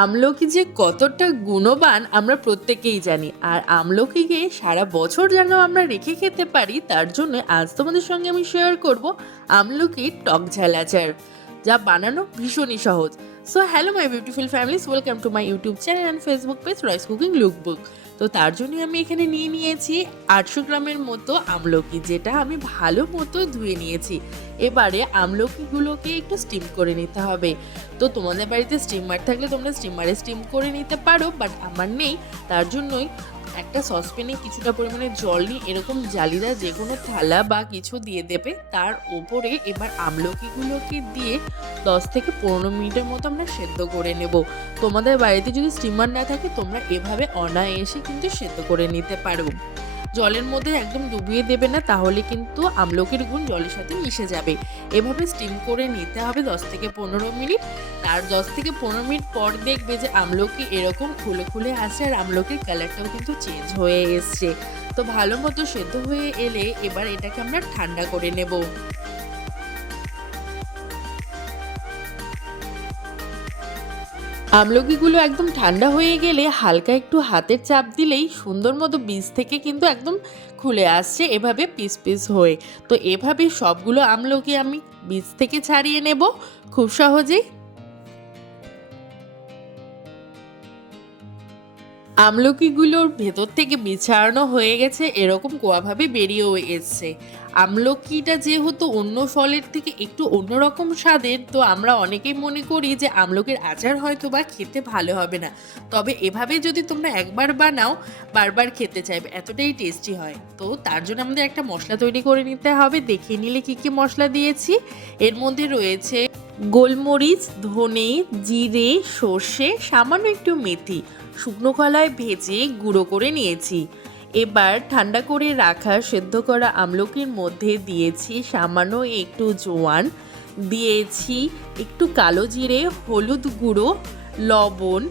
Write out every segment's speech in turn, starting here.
আমলকি যে কতটা গুণবান আমরা প্রত্যেকেই জানি। আর আমলকিকে সারা বছর যেন আমরা রেখে খেতে পারি, তার জন্য আজ তোমাদের সঙ্গে আমি শেয়ার করব আমলকির টক ঝাল আচার, যা বানানো ভীষণই সহজ। So hello my beautiful families, welcome to my YouTube channel and Facebook page রয়েস কুকিং লুকবুক। তো তার জন্য আমি এখানে নিয়েছি 800 গ্রামের মতো আমলকি, যেটা আমি ভালো মতো ধুয়ে নিয়েছি। এবারে আমলকিগুলোকে একটু স্টিম করে নিতে হবে। তো তোমাদের বাড়িতে স্টিমার থাকলে তোমরা স্টিমারে স্টিম করে নিতে পারো, বাট আমার নেই। তার জন্যই একটা সসপ্যানে কিছুটা পরিমাণে জল নিয়ে এরকম জালিদার যে কোনো থালা বা কিছু দিয়ে দেবে। তার ওপরে এবার আমলকিগুলোকে দিয়ে 10 থেকে 15 মিনিটের মতো আমরা সেদ্ধ করে নেব। তোমাদের বাড়িতে যদি স্টিমার না থাকে তোমরা এভাবে অনায়াসে কিন্তু সেদ্ধ করে নিতে পারো। জলের মধ্যে একদম ডুবিয়ে দেবে না, তাহলে কিন্তু আমলকির গুণ জলের সাথে মিশে যাবে। এভাবে স্টিম করে নিতে হবে 10 থেকে 15 মিনিট। আর 10 থেকে 15 মিনিট পর দেখবে যে আমলকি এরকম খুলে খুলে আসছে, আর আমলকির কালারটাও কিন্তু চেঞ্জ হয়ে এসছে। তো ভালো মতো সেদ্ধ হয়ে এলে এবার এটাকে আমরা ঠান্ডা করে নেব। আমলকিগুলো একদম ঠান্ডা হয়ে গেলে হালকা একটু হাতের চাপ দিলেই সুন্দর মতো বীজ থেকে কিন্তু একদম খুলে আসছে এভাবে পিস পিস হয়ে। তো এভাবে সবগুলো আমলকি আমি বীজ থেকে ছাড়িয়ে নেব খুব সহজেই। আমলকিগুলোর ভেতর থেকে বিছাড়ানো হয়ে গেছে, এরকম কোয়াভাবে বেরিয়েও এসছে। আমলকিটা যেহেতু অন্য ফলের থেকে একটু অন্যরকম স্বাদের, তো আমরা অনেকেই মনে করি যে আমলকির আচার হয়তো বা খেতে ভালো হবে না। তবে এভাবে যদি তোমরা একবার বানাও বারবার খেতে চাইবে, এতটাই টেস্টি হয়। তো তার জন্য আমাদের একটা মশলা তৈরি করে নিতে হবে। দেখিয়ে নিলে কী কী মশলা দিয়েছি। এর মধ্যে রয়েছে গোলমরিচ, ধনে, জিরে, সর্ষে, সামান্য একটু মেথি শুকনো কলায় ভেজে গুঁড়ো করে নিয়েছি। এবার ঠান্ডা করে রাখা সেদ্ধ করা আমলকির মধ্যে দিয়েছি সামান্য একটু জোয়ান, দিয়েছি একটু কালো জিরে, হলুদ গুঁড়ো, লবণ,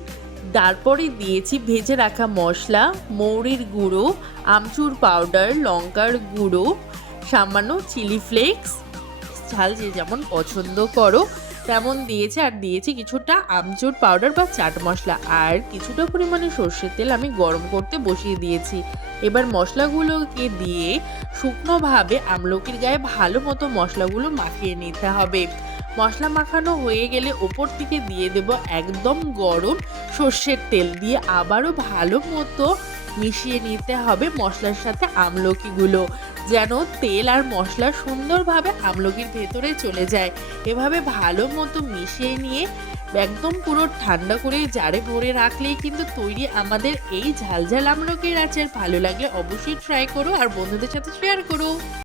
তারপরে দিয়েছি ভেজে রাখা মশলা, মৌরির গুঁড়ো, আমচুর পাউডার, লঙ্কার গুঁড়ো, সামান্য চিলি ফ্লেক্স, ঝাল যে যেমন পছন্দ করো তেমন দিয়েছি। আর দিয়েছি কিছুটা আমচুর পাউডার বা চাট মশলা, আর কিছুটা পরিমাণে সর্ষের তেল আমি গরম করতে বসিয়ে দিয়েছি। এবার মশলাগুলোকে দিয়ে শুকনোভাবে আমলকির গায়ে ভালো মতো মশলাগুলো মাখিয়ে নিতে হবে। মশলা মাখানো হয়ে গেলে ওপর থেকে দিয়ে দেব একদম গরম সর্ষের তেল, দিয়ে আবারও ভালো মতো মিশিয়ে নিতে হবে মশলার সাথে আমলকিগুলো, যেন তেল আর মশলা সুন্দরভাবে আমলকির ভেতরে চলে যায়। এভাবে ভালো মতো মিশিয়ে নিয়ে একদম পুরো ঠান্ডা করে জারে ভরে রাখলেই কিন্তু তৈরি আমাদের এই ঝাল ঝাল আমলকির আচার। ভালো লাগলে অবশ্যই ট্রাই করো আর বন্ধুদের সাথে শেয়ার করো।